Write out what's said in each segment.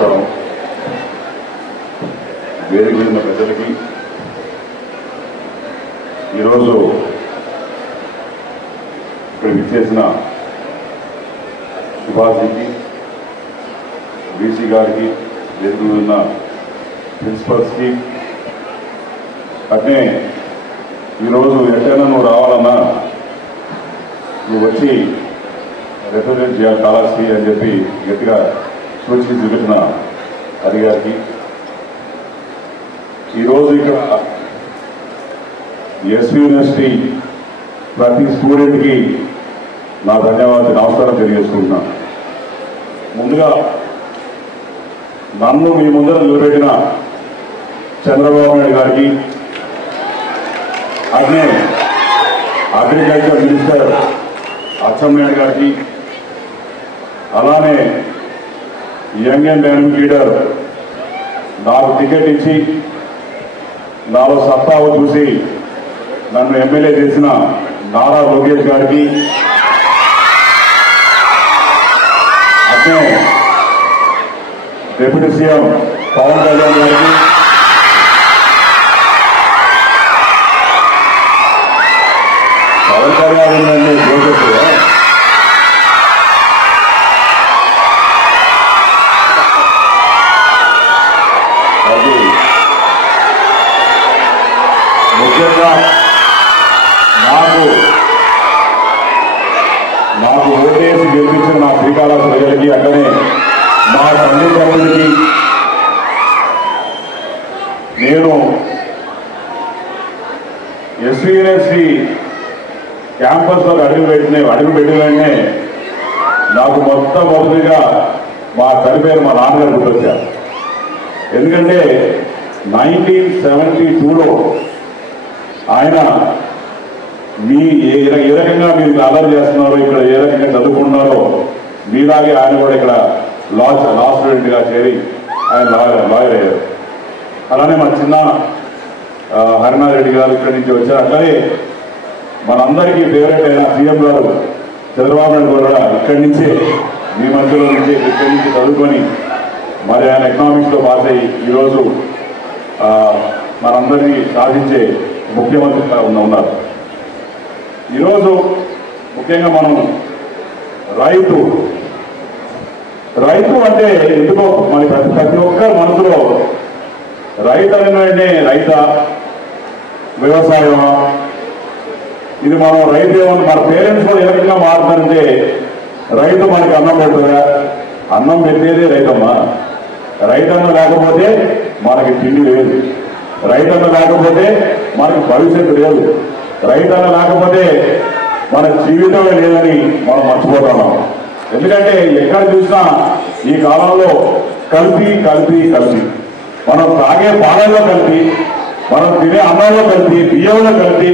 నమస్కారం. వేదిక మీద ఉన్న ప్రజలకి ఈరోజు ఇక్కడ విచ్చేసిన సుభాష్కి, బీసీ గారికి, వేదిక మీద ఉన్న ప్రిన్సిపల్స్కి, అట్నే ఈరోజు ఎట్టైనా నువ్వు రావాలన్నా నువ్వు వచ్చి రిప్రజెంట్ చేయాలి కాళహస్తి అని చెప్పి గట్టిగా సూచించి చూపించిన హరి గారికి, ఈరోజు ఇక్కడ ఎస్వి యూనివర్సిటీ ప్రతి స్టూడెంట్కి నా నమస్కారం తెలియజేసుకుంటున్నా. ముందుగా నన్ను మీ ముందర నిలబెట్టిన చంద్రబాబు నాయుడు గారికి, అట్నే అగ్రికల్చర్ మినిస్టర్ అచ్చెన్నాయుడు గారికి, అలానే యంగ్ అండ్ డైనమిక్ లీడర్ నాకు టికెట్ ఇచ్చి నాలో సత్తావు చూసి నన్ను ఎమ్మెల్యే చేసిన నారా లోకేష్ గారికి, అట్నే డిప్యూటీ సీఎం పవన్ కళ్యాణ్ గారికి, పవన్ కళ్యాణ్ అది ముఖ్యంగా నాకు ఓటేసి గెలిపించిన నా శ్రీకాళహస్తి ప్రజలకి, అక్కడే మా తల్లిదండ్రులకి, నేను ఎస్వి యూనివర్సిటీ క్యాంపస్లో అడుగు పెట్టిన నాకు మొట్టమొదటిగా మా తల్లి పేరు మా నాన్నగారు గుర్తొచ్చారు. ఎందుకంటే 1972లో ఆయన ఏ రకంగా మీరు అల్లరి చేస్తున్నారో, ఇక్కడ ఏ రకంగా చదువుకుంటున్నారో మీలాగే ఆయన కూడా ఇక్కడ లా స్టూడెంట్ గా చేరి ఆయన లాయర్ అయ్యారు. అలానే మా చిన్న హరినాథ్ రెడ్డి గారు ఇక్కడి నుంచి వచ్చారు. అట్లానే మనందరికీ ఫేవరెట్ అయిన సీఎం గారు చంద్రబాబు నాయుడు కూడా ఇక్కడి నుంచే మీ మధ్యలో నుంచి ఇక్కడి నుంచి చదువుకొని మరి ఆయన ఎకనామిక్స్ లో పాస్ అయ్యి ఈరోజు మనందరినీ సాధించే ముఖ్యమంత్రిగా ఉన్నారు. ఈరోజు ముఖ్యంగా మనం రైతు అంటే ఎందుకో మన ప్రతి ఒక్కరి మనసులో రైతు అనే రైత వ్యవసాయమా, ఇది మనం రైతు ఏమన్నా మన పేరెంట్స్ కూడా ఏ రకంగా మారుతారంటే రైతు మనకి అన్నం పెడుతుందా, అన్నం పెట్టేదే రైతమ్మా. రైతన్న లేకపోతే మనకి తిండి లేదు, రైతన్న లేకపోతే మనకి భవిష్యత్తు లేదు, రైతన్న లేకపోతే మన జీవితమే లేదని మనం మర్చిపోతున్నాం. ఎందుకంటే ఎక్కడ చూసినా ఈ కాలంలో కల్తీ మనం తాగే పాలల్లో కల్తీ, మనం తినే అన్నంలో కల్తీ, బియ్యంలో కల్తీ,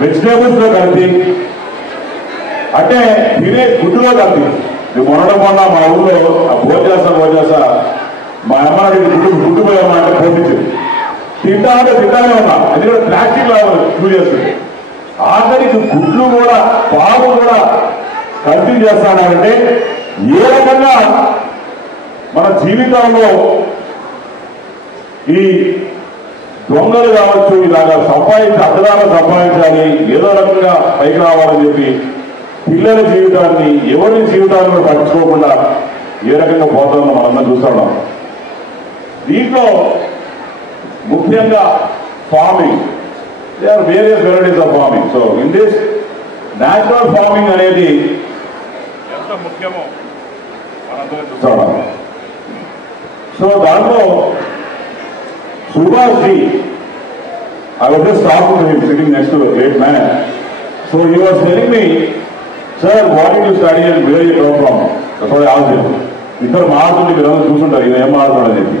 వెజిటేబుల్స్ లో కల్తీ, అంటే తినే గుడ్డులో కల్తీ. మొన్న మా ఊళ్ళో భోజేసా మా అమ్మాయి గుడ్డు పోయామంటే పోపించింది. తింటానే ఉన్నా, ఎందుకంటే ప్లాస్టిక్ యూజ్ చేస్తుంది. ఆఖరికి గుడ్లు కూడా పాలు కూడా కల్తీ చేస్తానంటే ఏ రకంగా మన జీవితంలో ఈ దొంగలు కావచ్చు ఇలాగా అడ్డదారులు సంపాదించాలి, ఏదో రకంగా పైకి రావాలని చెప్పి పిల్లల జీవితాన్ని ఎవరి జీవితాలను పట్టించుకోకుండా ఏ రకంగా పోతుందో మనందరం చూస్తున్నాం. దీంట్లో ముఖ్యంగా farming, they are various varieties of farming. So in this natural farming అనేది ఎంత ముఖ్యమో మనందరం చూస్తున్నాం. సో దాంట్లో Subhash ji, I was just talking to him, sitting next to a great man. So he was telling me, sir, what did you study and where you come from? That's what I asked him. Iddharu maartundi veeru chusuntaru, idu em maartunnadu ani.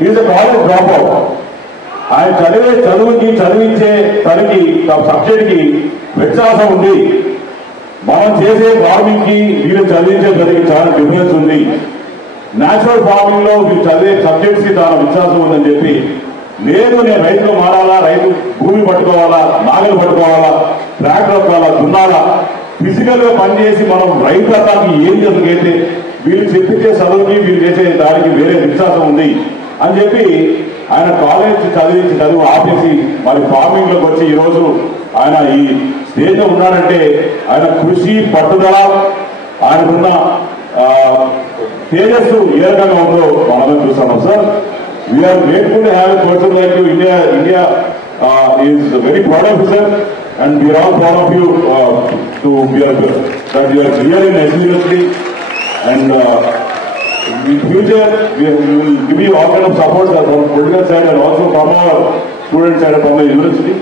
He is a college dropout. ఆయన చదివించే తనకి subject కి వ్యత్యాసం ఉంది. మనం చేసే farming కి వీళ్ళు చదివించే దానికి చాలా డిఫరెన్స్ ఉంది. న్యాచురల్ ఫార్మింగ్ లో మీరు చదివే సబ్జెక్ట్స్ కి చాలా వ్యత్యాసం ఉందని చెప్పి, లేదు నేను రైతులు మారాలా, రైతు భూమి పట్టుకోవాలా, నాగలు పట్టుకోవాలా, ట్రాక్టర్ దున్నాలా, ఫిజికల్ గా పనిచేసి మనం రైతు రకానికి ఏం జరిగితే వీళ్ళు చెప్పించే చదువుకి వీళ్ళు చేసే దానికి వేరే విశ్వాసం ఉంది అని చెప్పి ఆయన కాలేజ్ చదువు ఆపేసి మరి ఫార్మింగ్ లోకి వచ్చి ఈరోజు ఆయన ఈ స్టేజ్ ఉన్నాడంటే ఆయన కృషి పట్టుదల ఆయనకున్న తేజస్సు ఏ రకంగా ఉందో మనం చూస్తున్నాం sir. We are grateful to have a person like you. India is very proud of you sir, and we are all proud of you that you are clear in SBSD, and in future we will give you all kind of support from political side and also from our student side from the university.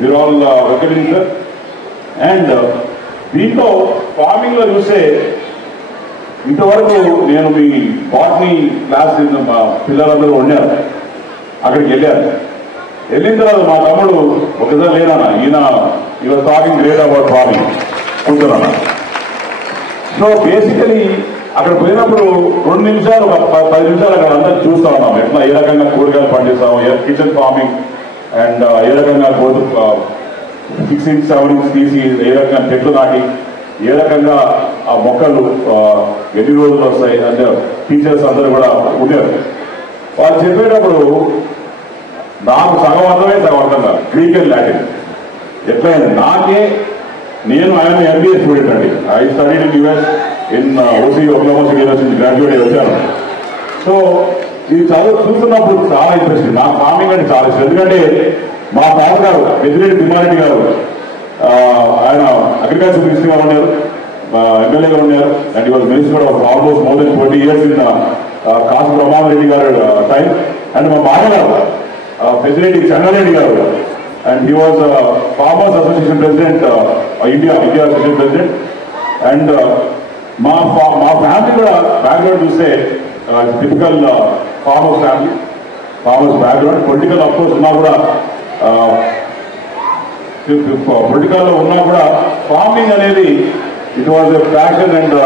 We are all welcoming sir. And దీంతో farming లో చూస్తే ఇంతవరకు నేను మీ botany class పిల్లలందరూ ఉన్నారు, అక్కడికి వెళ్ళిన తర్వాత మా తమ్ముడు ఒకసారి లేనా ఈయన was talking great about farming కూర్చున్నా. సో బేసికలీ అక్కడ పోయినప్పుడు 2 నిమిషాలు 10 నిమిషాలు అక్కడ అందరూ చూస్తా ఉన్నాం ఎట్లా ఏ రకంగా కూరగాయలు పండిస్తాం, కిచెన్ ఫార్మింగ్ అండ్ ఏ రకంగా 6 inch 7 inch తీసి ఏ రకంగా చెట్లు నాటి ఏ రకంగా ఆ మొక్కలు ఎన్ని రోజులు వస్తాయి అంటే టీచర్స్ అందరూ కూడా ఉండేవారు. వాళ్ళు చెప్పేటప్పుడు నాకు సగం అర్థమే సగం అర్థం కాదు. గ్రీక్ అండ్ లాటిన్ ఎట్లయింది నాకే. నేను ఆయన MBA స్టూడెంట్ అండి. I studied in US in OC Oklahoma university graduate వచ్చాను. సో ఈ చదువు చూస్తున్నప్పుడు చాలా ఇంట్రెస్ట్. నా ఫార్మింగ్ అంటే చాలా ఇష్టం. ఎందుకంటే మా తాతగారు పెద్దిరెడ్డి తిమ్మారెడ్డి గారు ఆయన అగ్రికల్చర్ మినిస్టర్గా ఉన్నారు, ఎమ్మెల్యేగా ఉన్నారు, and he was minister of almost more than 20 years in Kasu Brahmananda Reddy గారు టైం. అండ్ మా బావగారు పెద్దిరెడ్డి చెన్నారెడ్డి గారు, and he was farmers association president, India association president. And మా ఫ్యామిలీ కూడా బ్యాక్గ్రౌండ్ చూస్తే typical farmers family, farmers background. Political of course ఉన్నా కూడా పొలిటికల్లో ఉన్నా కూడా ఫార్మింగ్ అనేది it was a passion. And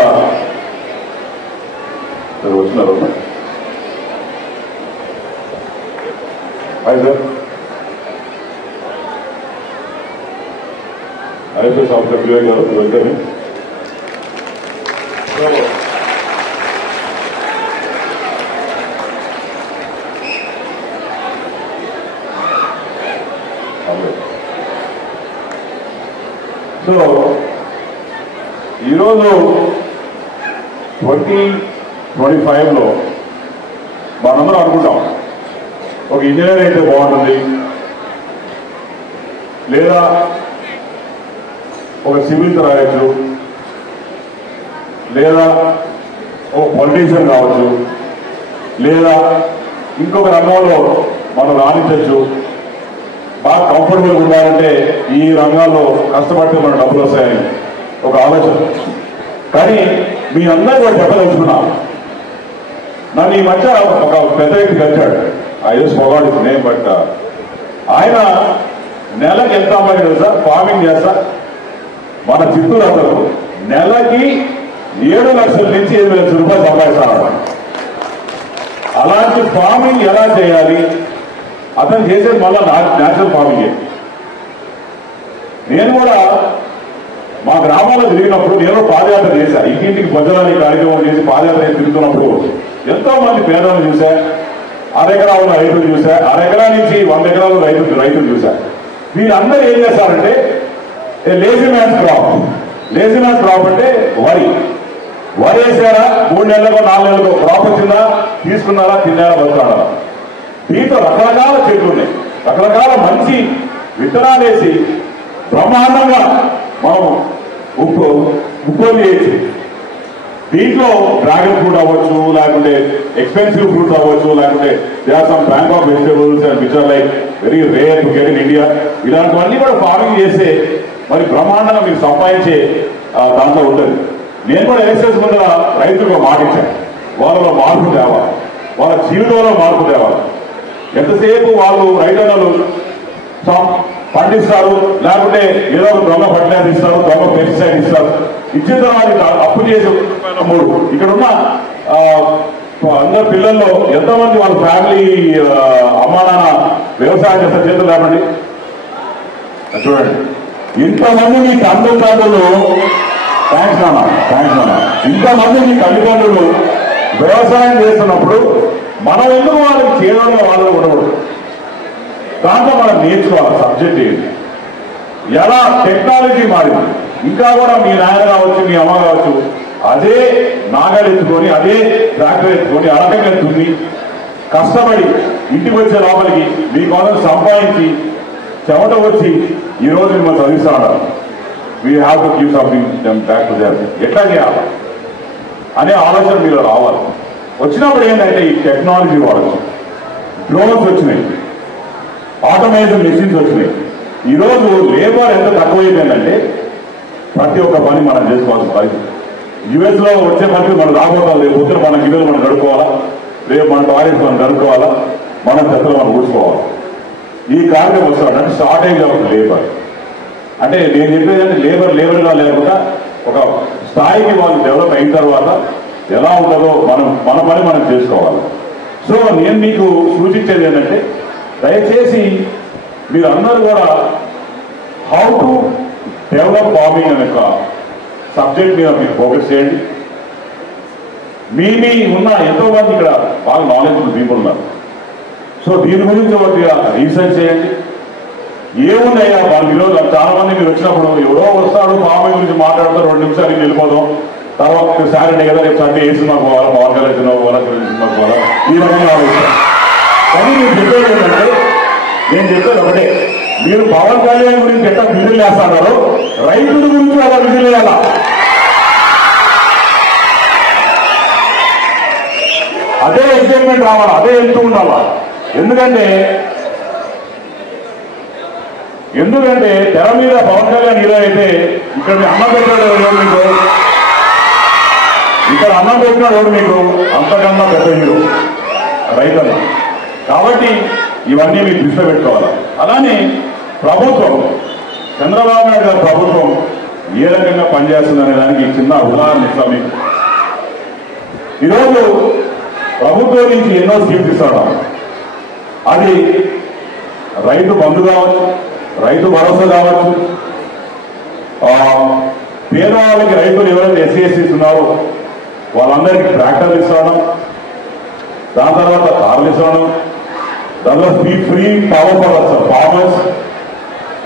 వచ్చినారు సార్ ఐఎఫ్ఎస్ ఆఫీసర్ వివేక్ గారు వెళ్తారు. సో ఈరోజు 2025లో మనందరం అనుకుంటాం ఒక ఇంజనీర్ అయితే బాగుంటుంది, లేదా ఒక సివిల్స్ రాయొచ్చు, లేదా ఒక పొలిటీషియన్ కావచ్చు, లేదా ఇంకొక రంగంలో మనం రాణించవచ్చు. బాగా కంఫర్టబుల్గా ఉండాలంటే ఈ రంగాల్లో కష్టపడితే మన డబ్బులు వస్తాయని ఒక ఆలోచన. కానీ మీ అందరూ కూడా చెప్పదలుచుకున్నాం. నన్ను ఈ మధ్య ఒక పెద్ద వ్యక్తి కలిశాడు, I just forgot his name, but ఆయన నెలకి ఎంత అమ్మాయి తెలుసా ఫార్మింగ్ చేస్తా మన చిత్తూరు అసలు నెలకి 7 లక్షల నుంచి 8 లక్షల రూపాయలు సంపాదిస్తాడు. అలాంటి ఫార్మింగ్ ఎలా చేయాలి అతను చేసేది మళ్ళా న్యాచురల్ ఫార్మింగే. నేను కూడా మా గ్రామాల్లో తిరిగినప్పుడు నేను పాదయాత్ర చేశాను. ఇంటింటికి భజనాన్ని కార్యక్రమం చేసి పాదయాత్ర తిరుగుతున్నప్పుడు ఎంతో మంది పేదలను చూశా, అరెకరాల రైతులు చూశా, అరెకరా నుంచి 100 ఎకరాల రైతులు చూశా. వీళ్ళందరూ ఏం చేస్తారంటే lazy man's crop. Lazy man's crop అంటే వరి వేసారా 3 నెలలకు 4 నెలలకు క్రాప్ వచ్చిందా, తీసుకున్నారా, తిన్నారా, బతుకున్నారా. దీంతో రకరకాల చెట్లు ఉన్నాయి, రకరకాల మంచి విత్తనాలు వేసి బ్రహ్మాండంగా మనం ఉత్పత్తి చేయొచ్చు. దీంట్లో డ్రాగన్ ఫ్రూట్ అవ్వచ్చు, లేకుంటే ఎక్స్పెన్సివ్ ఫ్రూట్స్ అవ్వచ్చు, లేకుంటే they are some bank of vegetables and which are like very rare to get in India. ఇలాంటివన్నీ కూడా ఫార్మింగ్ చేస్తే మరి బ్రహ్మాండంగా మీరు సంపాదించే దాంట్లో ఉంటుంది. నేను కూడా ఎలక్షన్స్ ముందు రైతులకు మాటించాను, వాళ్ళలో మార్పు తేవాలి, వాళ్ళ జీవితంలో మార్పు తేవాలి. ఎంతసేపు వాళ్ళు రైతన్నలు పండిస్తారు, లేకుంటే ఏదో ఒక దొంగ ఫర్టిలైజర్ ఇస్తారు, దొంగ పెస్టిసైడ్ ఇస్తారు, ఇచ్చిన తర్వాత అప్పు చేసి 3 ఇక్కడున్న అందరు పిల్లల్లో ఎంతమంది వాళ్ళ ఫ్యామిలీ అమ్మా నాన్న వ్యవసాయం చేస్తే చేతులు లేవండి. చూడండి ఇంతమంది మీ తండ్రులు థ్యాంక్స్ నాన్న. ఇంతమంది మీ తల్లిదండ్రులు వ్యవసాయం చేస్తున్నప్పుడు మనం ఎందుకు వాళ్ళకి చేయడంలో వాళ్ళు ఉండకూడదు? దాంట్లో మనం నేర్చుకోవాలి సబ్జెక్ట్ ఏంటి, ఎలా టెక్నాలజీ మారింది. ఇంకా కూడా మీ నాయన కావచ్చు, మీ అమ్మ కావచ్చు, అదే నాగలు ఎత్తుకొని, అదే ట్రాక్టర్ ఎత్తుకొని, అరకంగా దున్ని కష్టపడి ఇంటికి వచ్చే లోపలికి మీకోసం సంపాదించి చెమట వచ్చి ఈరోజు మిమ్మల్ని చదివిస్తా ఉన్నారు. We have to give something back to their. ఎట్లా చేయాలి అనే ఆలోచన మీరు రావాలి. వచ్చినప్పుడు ఏంటంటే ఈ టెక్నాలజీ వాడచ్చు, డ్రోన్స్ వచ్చినాయి, ఆటోమేషన్ మెషిన్స్ వచ్చినాయి. ఈరోజు లేబర్ ఎంత తక్కువైపోయిందంటే ప్రతి ఒక్క పని మనం చేసుకోవాల్సిన పరిస్థితి. యుఎస్ లో వచ్చే పనికి మనం రాబోతాం. రేపు పొద్దున మన గిన్నెలు మనం గడుపుకోవాలా, రేపు మన టాయిలెట్స్ మనం గడుపుకోవాలా, మన చెత్తలు మనం ఊడ్చుకోవాలి. ఈ కార్యం వస్తాడు అంటే షార్టేజ్ ఆఫ్ లేబర్. అంటే నేను చెప్పేదంటే లేబర్గా లేకుండా ఒక స్థాయికి వాళ్ళు డెవలప్ అయిన తర్వాత ఎలా ఉంటుందో మన పని మనం చేసుకోవాలి. సో నేను మీకు సూచించేది ఏంటంటే దయచేసి మీరందరూ కూడా హౌ టు డెవలప్ ఫార్మింగ్ అనే ఒక సబ్జెక్ట్ మీద మీరు ఫోకస్ చేయండి. మీ ఉన్న ఎంతో మంది ఇక్కడ బాగా నాలెడ్జ్ పీపుల్ ఉన్నారు. సో దీని గురించి ఒకటిగా రీసెర్చ్ చేయండి. ఏమున్నాయా వాళ్ళ ఈరోజు చాలా మంది మీరు వచ్చినప్పుడు ఎవరో వస్తాడు ఫార్మింగ్ గురించి మాట్లాడతారు, 2 నిమిషాలకి వెళ్ళిపోతాం. తర్వాత సాటర్డే కదా, రేపు సండే ఏ సినిమాకి పోవాలా, పవన్ కళ్యాణ్ సినిమాకి పోవాలా, ఈ రకంగా ఆలోచిస్తాం. కానీ నేను చెప్పేది ఏంటంటే, నేను చెప్పేది ఒకటే, మీరు పవన్ కళ్యాణ్ గురించి ఎట్లా విధులు వేస్తారో రైతుల గురించి అలా విధులు వేయాలా. అదే ఎగ్జైట్మెంట్ రావాలా, అదే వెళ్తూ ఉండాలా. ఎందుకంటే తెర మీద పవన్ కళ్యాణ్ హీరో అయితే ఇక్కడ అన్నం పెట్టాడు ఎవరు మీకు, ఇక్కడ అన్నం పెట్టినాడు ఎవరు మీకు, అంతకన్నా పెద్ద హీరో రైతులు. కాబట్టి ఇవన్నీ మీరు దృష్టిలో పెట్టుకోవాలి. అలానే ప్రభుత్వం, చంద్రబాబు నాయుడు గారి ప్రభుత్వం ఏ రకంగా పనిచేస్తుందనే దానికి చిన్న ఉదాహరణ ఇస్తాం మీకు. ఈరోజు ప్రభుత్వం నుంచి ఎన్నో స్కీమ్స్ ఇస్తాడు. అది రైతు బంధు కావచ్చు, రైతు భరోసా కావచ్చు, పేదవాళ్ళకి రైతులు ఎవరైతే ఎస్సీఎస్సీస్ ఉన్నారో వాళ్ళందరికీ ట్రాక్టర్లు ఇస్తాను, దాని తర్వాత కార్లు ఇస్తాను, దానిలో free power for farmers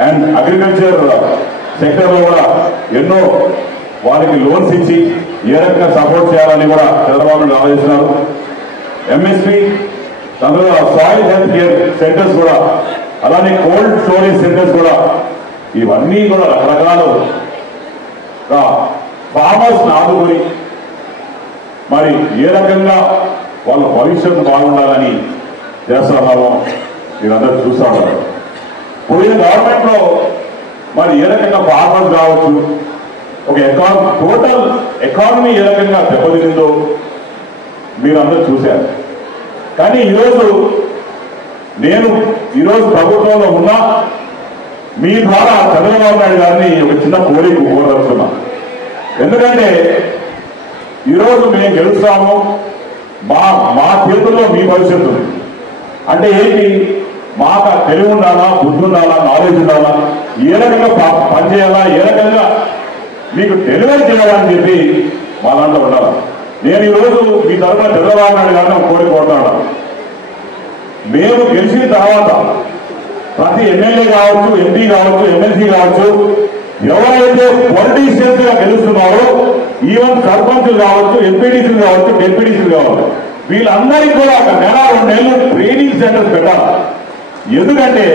and agriculture సెక్టర్లో కూడా ఎన్నో వాళ్ళకి లోన్స్ ఇచ్చి ఏ రకంగా సపోర్ట్ చేయాలని కూడా చంద్రబాబు నాయుడు ఆలోచిస్తున్నారు. ఎంఎస్పీ, దానిలో సాయిల్ హెల్త్ కేర్ సెంటర్స్ కూడా, అలానే కోల్డ్ స్టోరేజ్ సెంటర్స్ కూడా, ఇవన్నీ కూడా రకరకాలుగా ఫార్మర్స్ ఆదుకొని మరి ఏ రకంగా వాళ్ళ భవిష్యత్తు బాగుండాలని చేస్తున్నారో మీరందరూ చూస్తా ఉన్నారు. పోయిన గవర్నమెంట్ లో మరి ఏ రకంగా ఫార్మర్స్ కావచ్చు, ఒక టోటల్ ఎకానమీ ఏ రకంగా దెబ్బతిందో మీరందరూ చూశారు. కానీ నేను ఈరోజు ప్రభుత్వంలో ఉన్నా మీ ద్వారా చంద్రబాబు నాయుడు గారిని ఒక చిన్న కోరిక కోరదలుచుకున్నా. ఎందుకంటే ఈరోజు మేము గెలుస్తాము, మా చేతుల్లో మీ భవిష్యత్తు ఉంది. అంటే ఏంటి, మాకు తెలివి ఉండాలా, బుద్ధి ఉండాలా, నాలెడ్జ్ ఉండాలా, ఏ రకంగా పనిచేయాలా, ఏ రకంగా మీకు డెలివరీ చేయాలని చెప్పి మా దాంట్లో ఉండాలి. నేను ఈరోజు మీ తరఫున చంద్రబాబు నాయుడు గారిని ఒక కోరిక కోరుతాను. మేము గెలిచిన తర్వాత ప్రతి ఎమ్మెల్యే కావచ్చు, ఎంపీ కావచ్చు, ఎమ్మెల్సీ కావచ్చు, ఎవరైతే పొలిటీషియన్స్ గా గెలుస్తున్నారో, ఈవెన్ సర్పంచులు కావచ్చు, ఎంపీడీసీలు కావచ్చు, డెప్యూటీసీలు కావచ్చు, వీళ్ళందరికీ కూడా ఒక నెల 2 నెలలు ట్రైనింగ్ సెంటర్స్ పెట్టాలి. ఎందుకంటే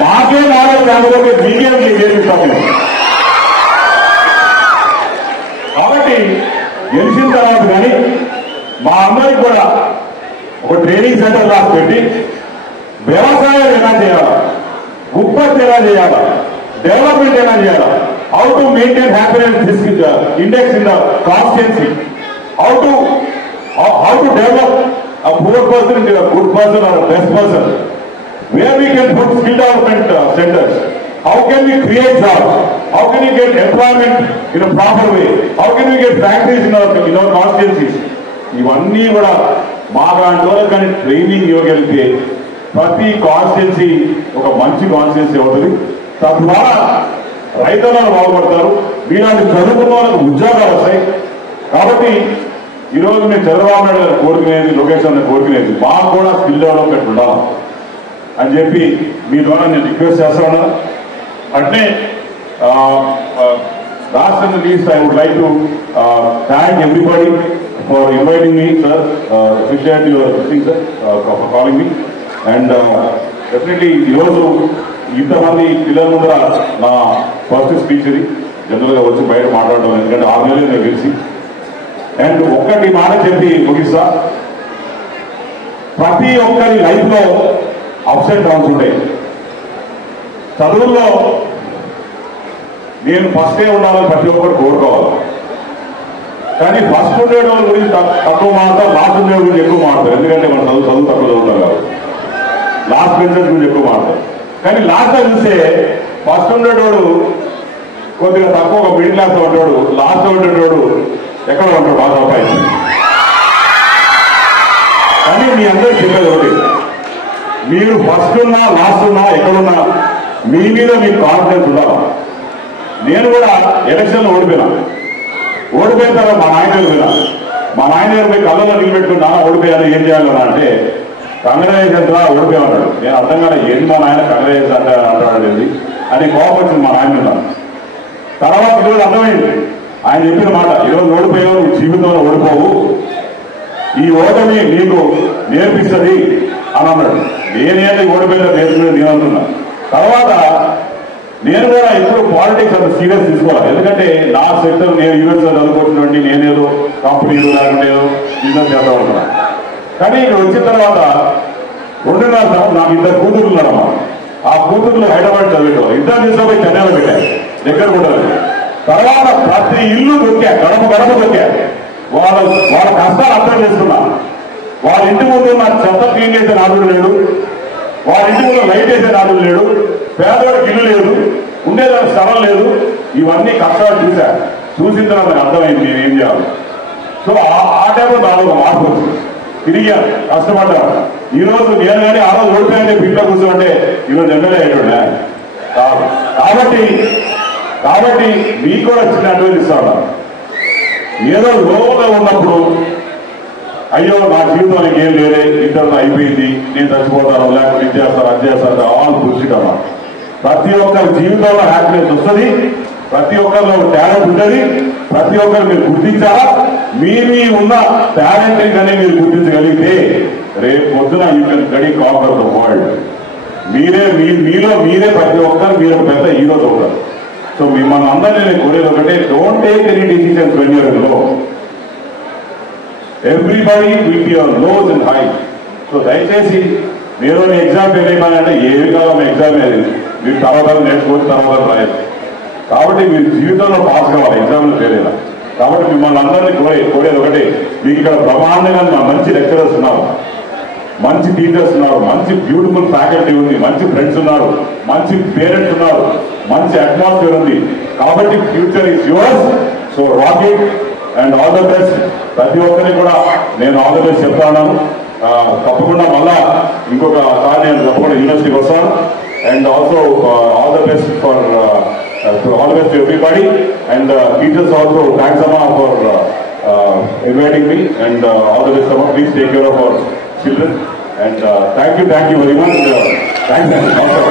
మాకే నాలుగు లేకపోతే మీకే చేపిస్తాము. కాబట్టి గెలిచిన తర్వాత కానీ మా అందరికి కూడా ఒక ట్రైనింగ్ సెంటర్ లాగా పెట్టి వ్యవసాయం ఎలా చేయాలా, ఉత్పత్తి ఎలా చేయాలా, డెవలప్మెంట్ ఎలా చేయాలా, how to maintain happiness index in the constituency, how to develop a poor person into a good person or a best person, where we can put skill development centers, how can we create jobs, how can we get employment in a proper way, how can we get factories in our constituencies. ఇవన్నీ కూడా మాలాంటి కానీ training ఇవ్వగలిగితే ప్రతి constituency ఒక మంచి constituency అవుతుంది. తద్వారా రైతులను బాగుపడతారు, మీలాంటి చదువుకున్న వాళ్ళకి ఉద్యోగాలు వస్తాయి. కాబట్టి ఈరోజు నేను చంద్రబాబు నాయుడు గారు కోరుకునేది, లోకేష్ గారిని కోరుకునేది మాకు కూడా స్కిల్ డెవలప్మెంట్ ఉండాలి అని చెప్పి మీ ద్వారా నేను రిక్వెస్ట్ చేస్తా ఉన్నాను. అట్నే last and least, I would like to thank everybody for inviting me, sir. Appreciate your thing, sir, for calling me. And definitely, ఈరోజు ఇంతమంది పిల్లల ముందర నా ఫస్ట్ స్పీచ్ ఇది. జనరల్గా వచ్చి బయట మాట్లాడడం, ఎందుకంటే 6 నెలలు నేను తెలిసి. అండ్ ఒక్కటి మాట చెప్పి ముగిస్తా. ప్రతి ఒక్కరి లైఫ్లో అప్స్ అండ్ డౌన్స్ ఉంటాయి. చదువుల్లో నేను ఫస్టే ఉండాలని ప్రతి ఒక్కరు కోరుకోవాలి. కానీ ఫస్ట్ ఉండే వాళ్ళ గురించి తక్కువ మాట్లాడతారు, లాస్ట్ ఉండే గురించి ఎక్కువ మాట్లాడతారు. ఎందుకంటే మన చదువు తక్కువ చదువుతారు కాబట్టి లాస్ట్ బెంచర్స్ గురించి ఎక్కువ మాట్లాడతారు. కానీ లాస్ట్లో చూస్తే ఫస్ట్ ఉండేటోడు కొద్దిగా తక్కువ, ఒక మిడిల్ క్లాస్ ఉంటాడు, లాస్ట్ ఉండేటోడు ఎక్కడ ఉంటాడు, బాగా రూపాయి. కానీ మీ అందరికి చెప్పేది ఒకటి, మీరు ఫస్ట్ ఉన్నా లాస్ట్ ఉన్నా ఎక్కడున్నా మీ మీద మీకు కాన్ఫిడెన్స్ ఉండాలి. నేను కూడా ఎలక్షన్లో ఓడిపోయిన తర్వాత మా నాయన గారు పోయినా, మా నాయన గారు పోయి కళ్ళలో నీళ్ళు పెట్టుకున్నా, ఓడిపోయాను ఏం చేయాలన్నా అంటే కంగ్రాచులేషన్స్ రా ఓడిపోయాడు. నేను అర్థం కాదు, ఏంటి మా నాయన కంగ్రాచులేషన్స్ అంటే అంటాడేది అని కోపం వచ్చింది మా నాయన ఉన్నాను. తర్వాత ఈరోజు అర్థమైంది ఆయన చెప్పిన మాట, ఈరోజు ఓడిపోయావు, నువ్వు జీవితంలో ఓడిపోవు, ఈ ఓటమి నీకు నేర్పిస్తుంది అని అన్నాడు. నేనేంటి ఓడిపోయినా నేర్చుకుని నేను అంటున్నా. తర్వాత నేను కూడా ఎప్పుడు పాలిటిక్స్ అంత సీరియస్ తీసుకోవాలి. ఎందుకంటే నా సెక్టర్ నేను యూఎస్లో చదువుకుంటున్నటువంటి నేనేదో కంపెనీలు లేకుంటే ఏదో బిజినెస్ చేస్తా ఉంటున్నా. కానీ ఇక్కడ వచ్చిన తర్వాత 2.5 నాకు 2 కూతుర్లు ఉన్నారమ్మా. ఆ కూతుర్లు హైదరాబాద్ చదివేటోళ్ళు, ఇద్దరు తీసుకుపోయి చెన్నైలో పెట్టారు, దగ్గర కూడా. తర్వాత ప్రతి ఇల్లు దొక్కా, గడప దొక్కా. వాళ్ళ కష్టాలు అర్థం చేసుకున్నా. వాళ్ళ ఇంటి ముందు నాకు చెత్త క్లీన్ చేసే నాదుడు లేడు, వాళ్ళ ఇంటి ముందు లైట్ వేసే నాదుడు లేడు, పేదవాడికి ఇల్లు లేదు, ఉండేదానికి స్థలం లేదు. ఇవన్నీ కష్టాలు చూసిన తర్వాత నాకు అర్థమైంది నేనేం చేయాలి. సో ఆ టైంలో నాలుగు మార్పు వచ్చింది, తిరిగాను, కష్టపడ్డాను. ఈరోజు నేను కానీ ఆ రోజు ఓడిపోయానే ఇంట్లో కూర్చోంటే ఈరోజు ఎమ్మెల్యే అయ్యాడు. కాబట్టి మీకు కూడా చిన్న అడ్వైజ్ ఇస్తా ఉన్నాను. ఏదో లోపల ఉన్నప్పుడు అయ్యో నా జీవితానికి ఏం లేదే, ఇంటర్లో అయిపోయింది, నేను చచ్చిపోతాను, లేకపోతే ఇది చేస్తాను అది చేస్తాను ఆల్ పురుషికమ్మా. ప్రతి ఒక్కరి జీవితంలో హ్యాపీనెస్ వస్తుంది, ప్రతి ఒక్కరిలో టాలెంట్ ఉంటుంది, ప్రతి ఒక్కరు మీరు గుర్తించాలా. మీ ఉన్న టాలెంట్ కానీ మీరు గుర్తించగలిగితే రేపు పొద్దున you can study conquer the world. మీలో మీరే ప్రతి ఒక్కరు మీరు ఒక పెద్ద హీరోస్ అవుతారు. సో మిమ్మల్ని అందరినీ నేను కోరేది ఒకటే, don't take any decisions when you are low. Everybody will be your lows and high. So దయచేసి మీరు ఎగ్జామ్ ఫెయిల్ అయిపోయినంటే ఏమి కాదు, ఎగ్జామ్ ఏది మీరు తర్వాత నేర్చుకోవచ్చు, తర్వాత రాయదు. కాబట్టి మీరు జీవితంలో పాస్ కావాలి, ఎగ్జామ్లో ఫెయిల్ అయినా. కాబట్టి మిమ్మల్ని అందరినీ కోరేది ఒకటే, మీకు ఇక్కడ బ్రహ్మాండంగా మంచి లెక్చరర్స్ ఉన్నారు, మంచి టీచర్స్ ఉన్నారు, మంచి బ్యూటిఫుల్ ఫ్యాకల్టీ ఉంది, మంచి ఫ్రెండ్స్ ఉన్నారు, మంచి పేరెంట్స్ ఉన్నారు, మంచి అట్మాస్ఫియర్ ఉంది. కాబట్టి future is yours. So rock it and all the best. ప్రతి ఒక్కరికి కూడా నేను ఆల్ ద బెస్ట్ చెప్తాను. తప్పకుండా మళ్ళా ఇంకొకసారి నేను తప్పకుండా యూనివర్సిటీకి వస్తాను. And also all the best for all the best to everybody, and teachers also, thanks Amma for inviting me, and all the best Amma. Please take care of our children, and thank you very much. Thanks also.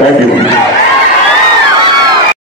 Thank you.